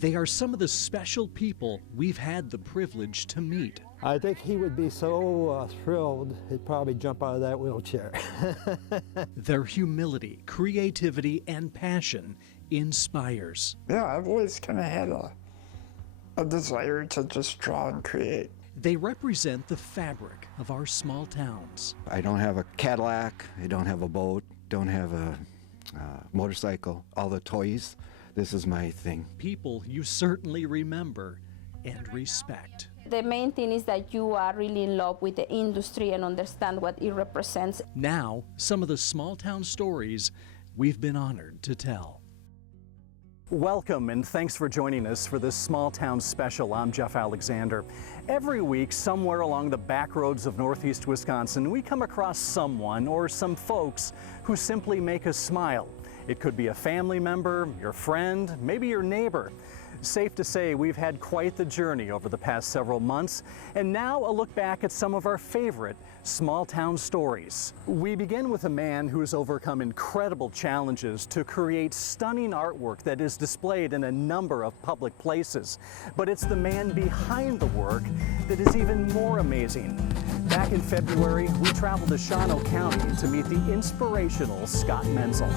They are some of the special people we've had the privilege to meet. I think he would be so thrilled, he'd probably jump out of that wheelchair. Their humility, creativity, and passion inspires. Yeah, I've always kind of had a desire to just draw and create. They represent the fabric of our small towns. I don't have a Cadillac, I don't have a boat, don't have a motorcycle, all the toys. This is my thing. People you certainly remember and respect. The main thing is that you are really in love with the industry and understand what it represents. Now, some of the small town stories we've been honored to tell. Welcome and thanks for joining us for this Small Town Special. I'm Jeff Alexander. Every week, somewhere along the back roads of Northeast Wisconsin, we come across someone or some folks who simply make us smile. It could be a family member, your friend, maybe your neighbor. Safe to say we've had quite the journey over the past several months, and now a look back at some of our favorite small town stories. We begin with a man who has overcome incredible challenges to create stunning artwork that is displayed in a number of public places. But it's the man behind the work that is even more amazing. Back in February, we traveled to Shawano County to meet the inspirational Scott Menzel.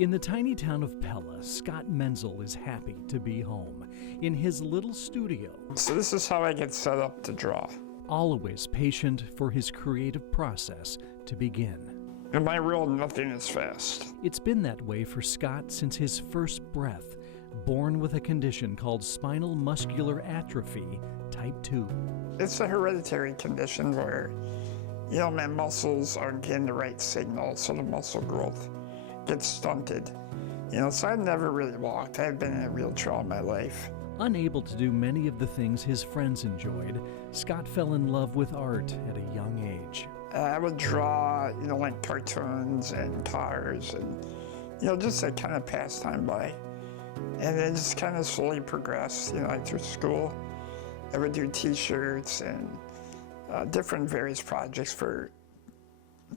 In the tiny town of Pella, Scott Menzel is happy to be home in his little studio. So this is how I get set up to draw. Always patient for his creative process to begin. In my world, nothing is fast. It's been that way for Scott since his first breath, born with a condition called spinal muscular atrophy type 2. It's a hereditary condition where, my muscles aren't getting the right signal, so the muscle growth gets stunted. So I've never really walked. I've been in a wheelchair all my life. Unable to do many of the things his friends enjoyed, Scott fell in love with art at a young age. I would draw, like cartoons and cars and, just a kind of pastime by. And it just kind of slowly progressed, through school. I would do t-shirts and different various projects for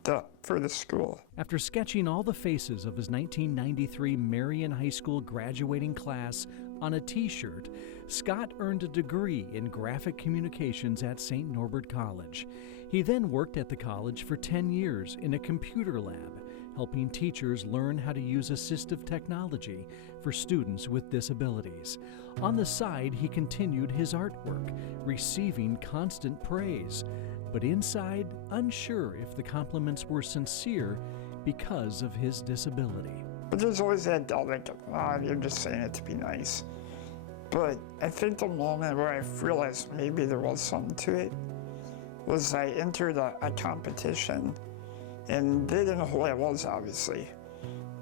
the school. After sketching all the faces of his 1993 Marion High School graduating class on a t-shirt, Scott earned a degree in graphic communications at St. Norbert College. He then worked at the college for 10 years in a computer lab, helping teachers learn how to use assistive technology for students with disabilities. On the side, he continued his artwork, receiving constant praise. But inside, unsure if the compliments were sincere because of his disability. But there's always that doubt, like, you're just saying it to be nice. But I think the moment where I realized maybe there was something to it was I entered a competition and they didn't know who I was, obviously.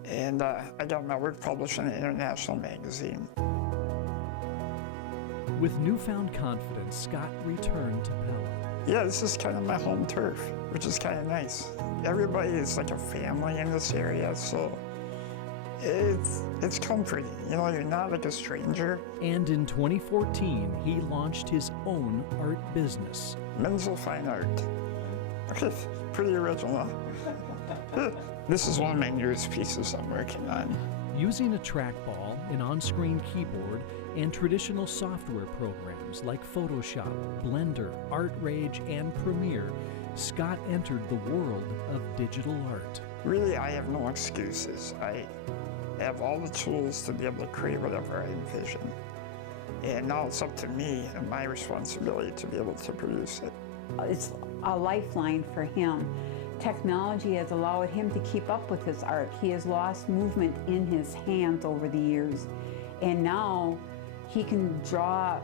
And I got my work published in an international magazine. With newfound confidence, Scott returned to Pella. Yeah, this is kind of my home turf, which is kind of nice. Everybody is like a family in this area, so it's comforting. You're not like a stranger. And in 2014, he launched his own art business. Menzel Fine Art. Okay, pretty original, huh? This is one of my newest pieces I'm working on. Using a trackball, an on-screen keyboard, and traditional software programs like Photoshop, Blender, ArtRage, and Premiere, Scott entered the world of digital art. Really, I have no excuses. I have all the tools to be able to create whatever I envision. And now it's up to me and my responsibility to be able to produce it. It's a lifeline for him. Technology has allowed him to keep up with his art. He has lost movement in his hands over the years, and now he can draw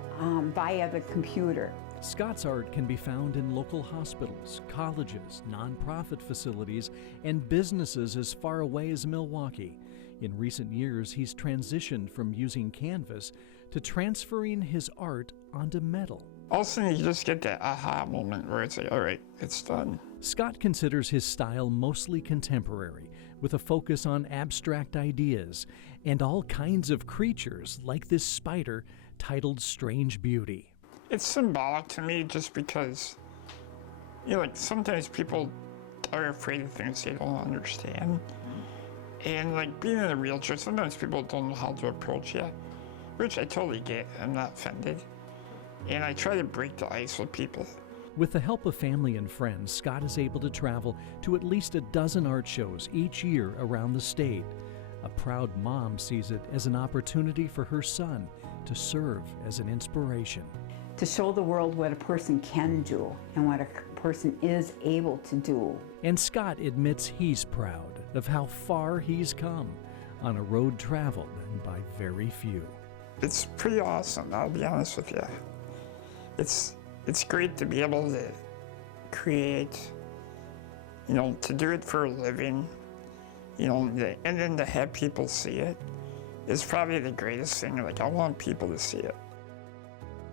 via the computer. Scott's art can be found in local hospitals, colleges, nonprofit facilities, and businesses as far away as Milwaukee. In recent years, he's transitioned from using canvas to transferring his art onto metal. All of a sudden, you just get that aha moment where it's like, all right, it's done. Scott considers his style mostly contemporary, with a focus on abstract ideas and all kinds of creatures like this spider titled Strange Beauty. It's symbolic to me just because, like sometimes people are afraid of things they don't understand. And like being in a wheelchair, sometimes people don't know how to approach you, which I totally get. I'm not offended. And I try to break the ice with people. With the help of family and friends, Scott is able to travel to at least a dozen art shows each year around the state. A proud mom sees it as an opportunity for her son to serve as an inspiration. To show the world what a person can do and what a person is able to do. And Scott admits he's proud of how far he's come on a road traveled by very few. It's pretty awesome, I'll be honest with you. It's great to be able to create, you know, to do it for a living, you know, and then to have people see it is probably the greatest thing. Like, I want people to see it.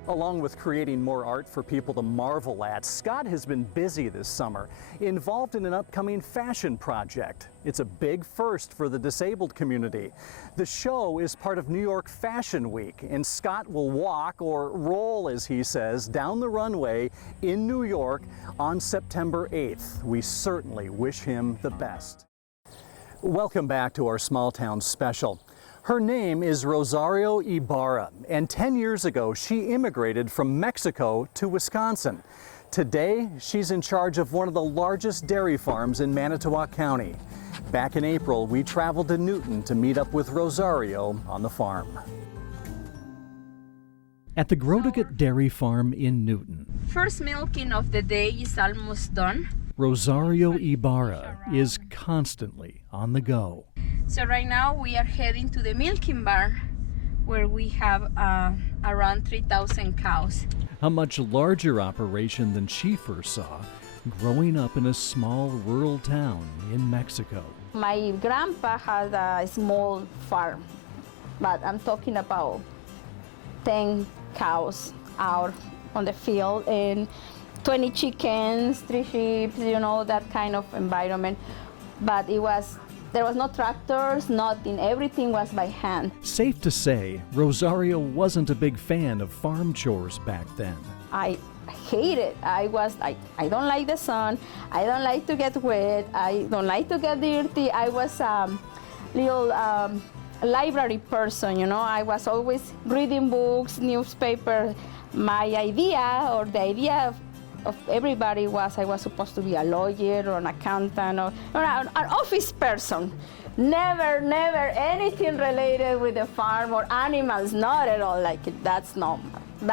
Along with creating more art for people to marvel at, Scott has been busy this summer, involved in an upcoming fashion project. It's a big first for the disabled community. The show is part of New York Fashion Week, and Scott will walk, or roll as he says, down the runway in New York on September 8th. We certainly wish him the best. Welcome back to our Small Town Special. Her name is Rosario Ibarra, and 10 years ago she immigrated from Mexico to Wisconsin. Today she's in charge of one of the largest dairy farms in Manitowoc County. Back in April, we traveled to Newton to meet up with Rosario on the farm. At the Grotigat Dairy Farm in Newton, First milking of the day is almost done. Rosario Ibarra is constantly on the go. So right now we are heading to the milking barn where we have around 3,000 cows. A much larger operation than she first saw, growing up in a small rural town in Mexico. My grandpa had a small farm, but I'm talking about 10 cows out on the field and 20 chickens, 3 sheep, you know, that kind of environment. But there was no tractors, nothing. Everything was by hand. Safe to say, Rosario wasn't a big fan of farm chores back then. I hate it. I don't like the sun. I don't like to get wet. I don't like to get dirty. I was little library person, you know. I was always reading books, newspaper. My idea, or the idea of everybody, was I was supposed to be a lawyer or an accountant or an office person. Never anything related with the farm or animals, not at all. Like, that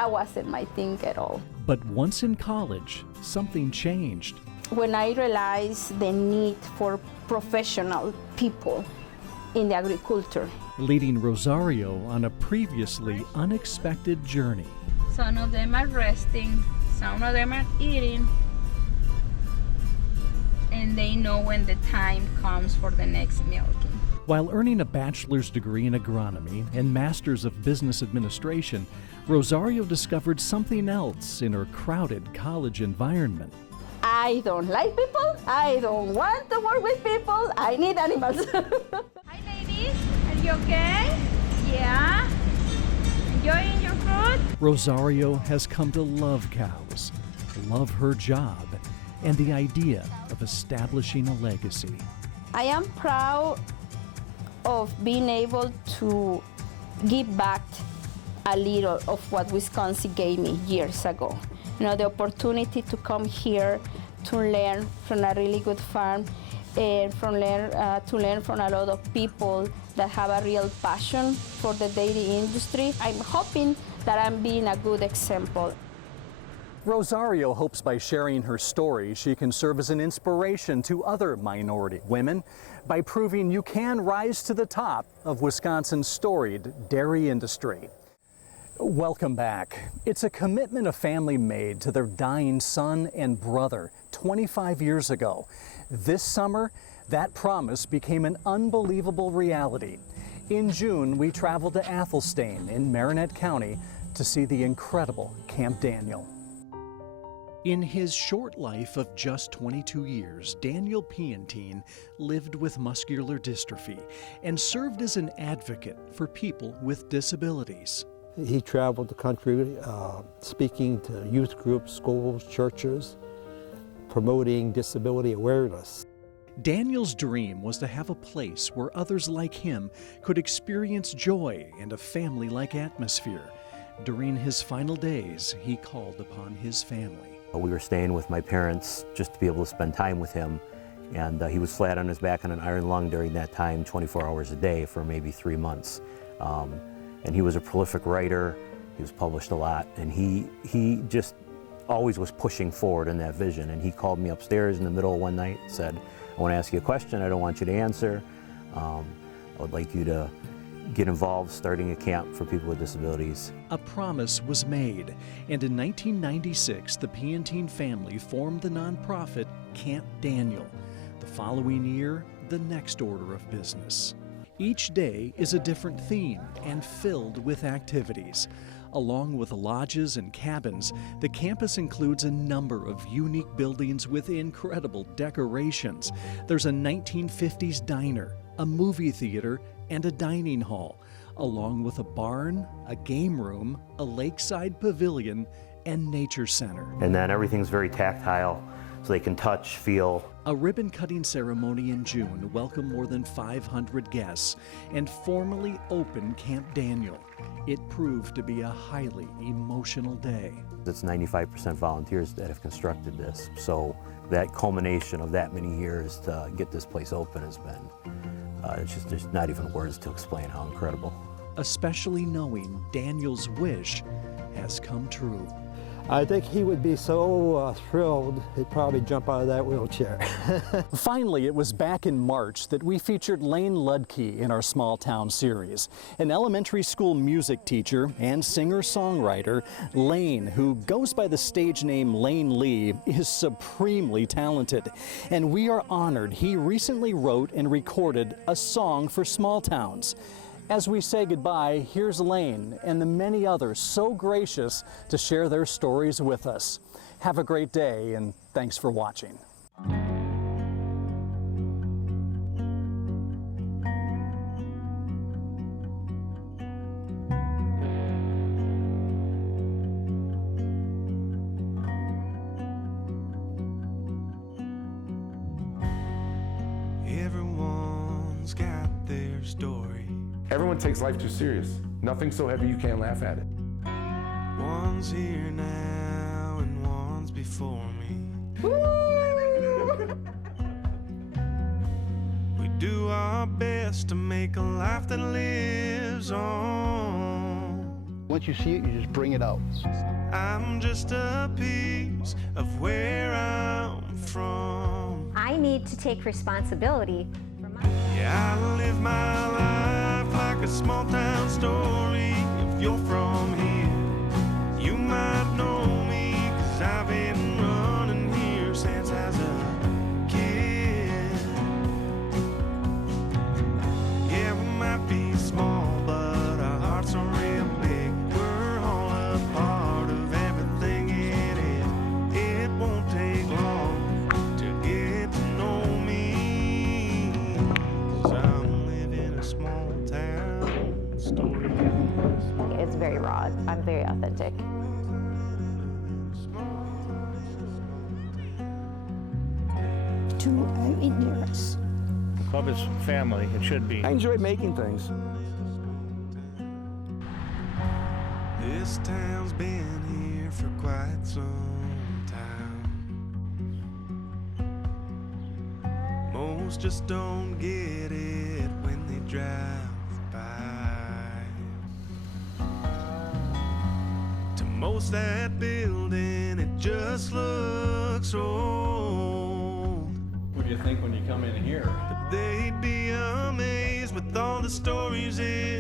wasn't my thing at all. But once in college, something changed. When I realized the need for professional people in the agriculture. Leading Rosario on a previously unexpected journey. Some of them are resting, some of them are eating, and they know when the time comes for the next milking. While earning a bachelor's degree in agronomy and master's of business administration, Rosario discovered something else in her crowded college environment. I don't like people. I don't want to work with people. I need animals. Hi, ladies. Are you okay? Yeah. Enjoying your food? Rosario has come to love cows, love her job, and the idea of establishing a legacy. I am proud of being able to give back a little of what Wisconsin gave me years ago. You know, the opportunity to come here to learn from a really good farm and to learn from a lot of people that have a real passion for the dairy industry. I'm hoping that I'm being a good example. Rosario hopes by sharing her story, she can serve as an inspiration to other minority women by proving you can rise to the top of Wisconsin's storied dairy industry. Welcome back. It's a commitment a family made to their dying son and brother 25 years ago. This summer, that promise became an unbelievable reality. In June, we traveled to Athelstane in Marinette County to see the incredible Camp Daniel. In his short life of just 22 years, Daniel Piantine lived with muscular dystrophy and served as an advocate for people with disabilities. He traveled the country speaking to youth groups, schools, churches, promoting disability awareness. Daniel's dream was to have a place where others like him could experience joy and a family-like atmosphere. During his final days, he called upon his family. We were staying with my parents just to be able to spend time with him, and he was flat on his back on an iron lung during that time, 24 hours a day for maybe 3 months. And he was a prolific writer. He was published a lot, and he just always was pushing forward in that vision. And he called me upstairs in the middle of one night and said, "I want to ask you a question. I don't want you to answer. I would like you to get involved starting a camp for people with disabilities." A promise was made, and in 1996, the Piantine family formed the nonprofit Camp Daniel. The following year, the next order of business. Each day is a different theme and filled with activities. Along with lodges and cabins, the campus includes a number of unique buildings with incredible decorations. There's a 1950s diner, a movie theater, and a dining hall, along with a barn, a game room, a lakeside pavilion, and nature center. And then everything's very tactile, so they can touch, feel. A ribbon-cutting ceremony in June welcomed more than 500 guests and formally opened Camp Daniel. It proved to be a highly emotional day. It's 95% volunteers that have constructed this, so that culmination of that many years to get this place open has been, there's not even words to explain how incredible. Especially knowing Daniel's wish has come true. I think he would be so thrilled, he'd probably jump out of that wheelchair. Finally, it was back in March that we featured Lane Ludke in our Small Town series. An elementary school music teacher and singer-songwriter, Lane, who goes by the stage name Lane Lee, is supremely talented. And we are honored he recently wrote and recorded a song for small towns. As we say goodbye, here's Lane and the many others so gracious to share their stories with us. Have a great day, and thanks for watching. Everyone's got their story. Everyone takes life too serious. Nothing so heavy you can't laugh at it. One's here now and one's before me. We do our best to make a life that lives on. Once you see it, you just bring it out. I'm just a piece of where I'm from. I need to take responsibility for my... Yeah, I live my life like a small town story. If you're from here, you might know me, 'cause I've been running here since I was a kid. Yeah, we might be small, but our hearts are real big. We're all a part of everything it is. It won't take long to get to know me, 'cause I'm living a small town story. It's very raw. I'm very authentic. 2 years. The club is family. It should be. I enjoy making things. This town's been here for quite some time. Most just don't get it when they drive by. To most, that building, it just looks old. What do you think when you come in here? But they'd be amazed with all the stories it